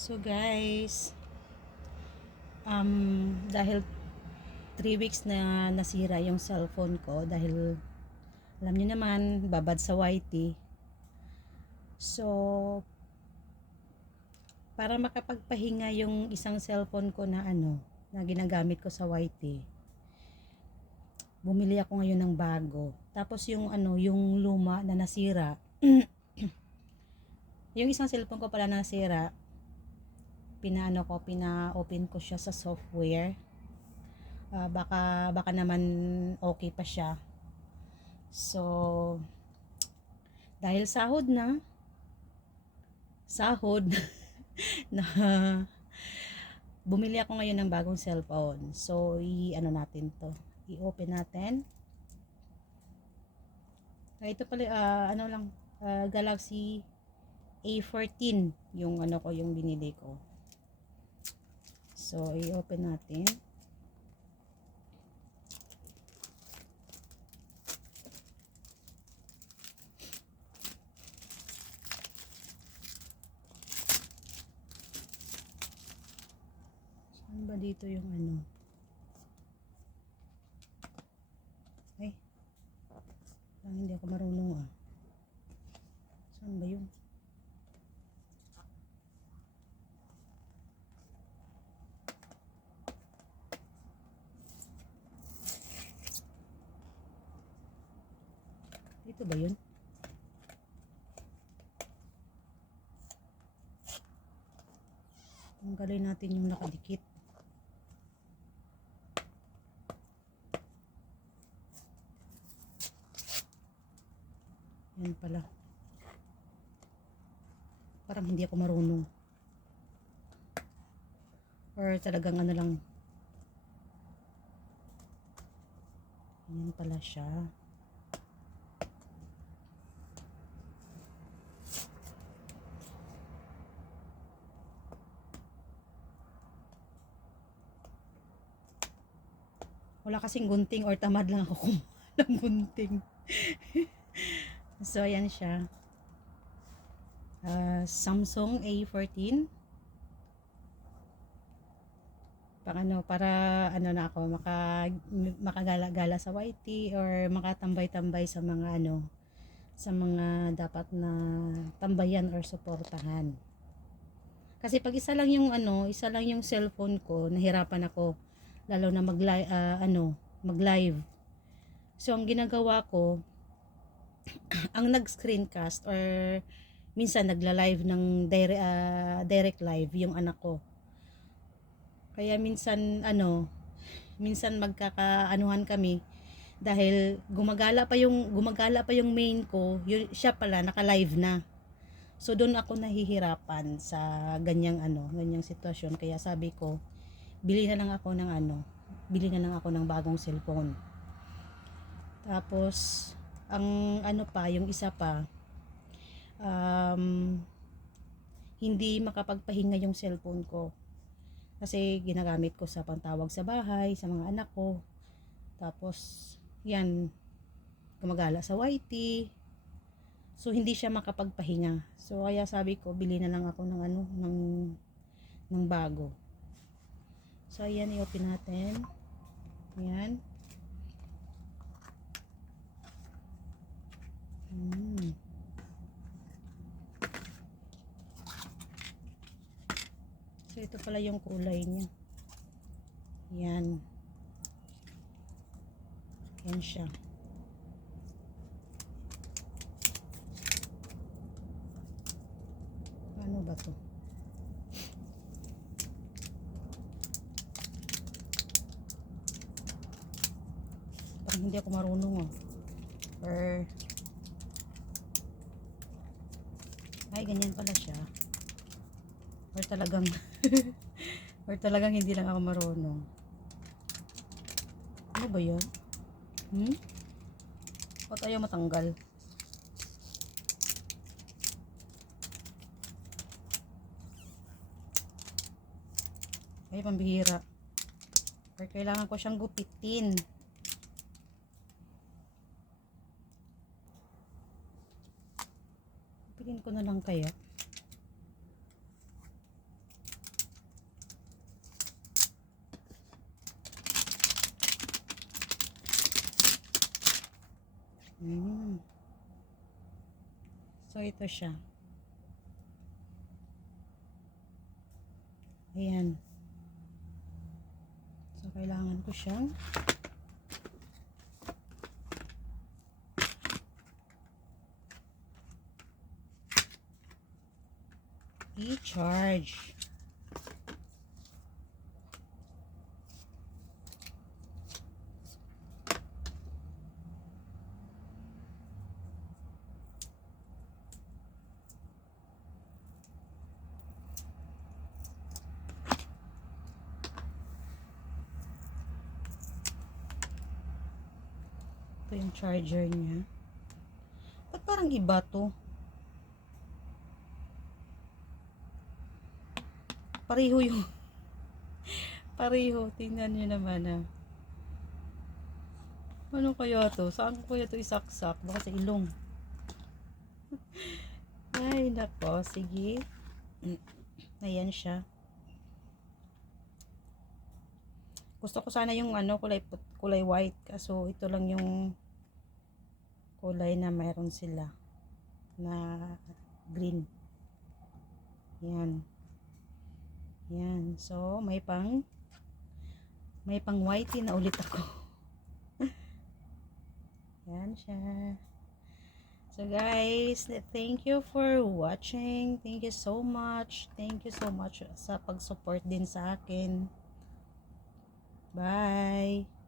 So guys, dahil 3 weeks na nasira yung cellphone ko dahil alam niyo naman, babad sa YT. So, para makapagpahinga yung isang cellphone ko na ginagamit ko sa YT, bumili ako ngayon ng bago. Tapos yung luma na nasira, yung isang cellphone ko pala nasira, pina-open ko siya sa software. Baka naman okay pa siya. So, dahil sahod na bumili ako ngayon ng bagong cellphone. So, natin to. I-open natin. Ito pala, Galaxy A14 yung yung binili ko. So, i-open natin. Saan ba dito yung Ay, hindi ako marunong Saan ba yun? Dito ba yun? Tanggalin natin yung nakadikit. Yan pala. Parang hindi ako marunong. Or talagang lang. Yan pala siya. Wala kasing gunting or tamad lang ako kumuha ng gunting. So, ayan siya. Samsung A14. Para na ako makagala-gala sa YT or makatambay-tambay sa mga sa mga dapat na tambayan or suportahan. Kasi pag isa lang yung cellphone ko, nahirapan ako lalo na mag-live. So ang ginagawa ko, ang nag-screencast or minsan nagla-live ng direct live yung anak ko. Kaya minsan magkakaanuhan kami dahil gumagala pa yung main ko, siya pala naka-live na. So doon ako nahihirapan sa ganyang sitwasyon. Kaya sabi ko, bili na lang ako ng bagong cellphone. Tapos ang yung isa pa, hindi makapagpahinga yung cellphone ko. Kasi ginagamit ko sa pantawag sa bahay, sa mga anak ko. Tapos, yan, gumagala sa YT. So, hindi siya makapagpahinga. So, kaya sabi ko, bili na lang ako ng bago. So, ayan, i-open natin. Ayan. So, ito pala yung kulay niya. Yan. Yan siya. Ano ba to? Parang hindi ako marunong Or ay, ganyan pala siya. Or talagang or talagang hindi lang ako marunong. Ano ba yun? Ba't ayaw matanggal? Ay, pambihira. Or kailangan ko siyang gupitin. Gupitin ko na lang kaya. So, ito siya. Ayan. So, kailangan ko siyang i-charge. Ito yung charger niya. Ba't parang iba to? Pareho yung pareho. Tingnan nyo naman ah. Ano kaya to? Saan ko kaya to isaksak? Baka sa ilong. Ay, nako. Sige. Ayan siya. Gusto ko sana yung ano, kulay white. Kaso ito lang yung kulay na mayroon sila. Na green. Yan. Yan. So, may pang whitey na ulit ako. Yan siya. So guys, thank you for watching. Thank you so much. Thank you so much sa pag-support din sa akin. Bye.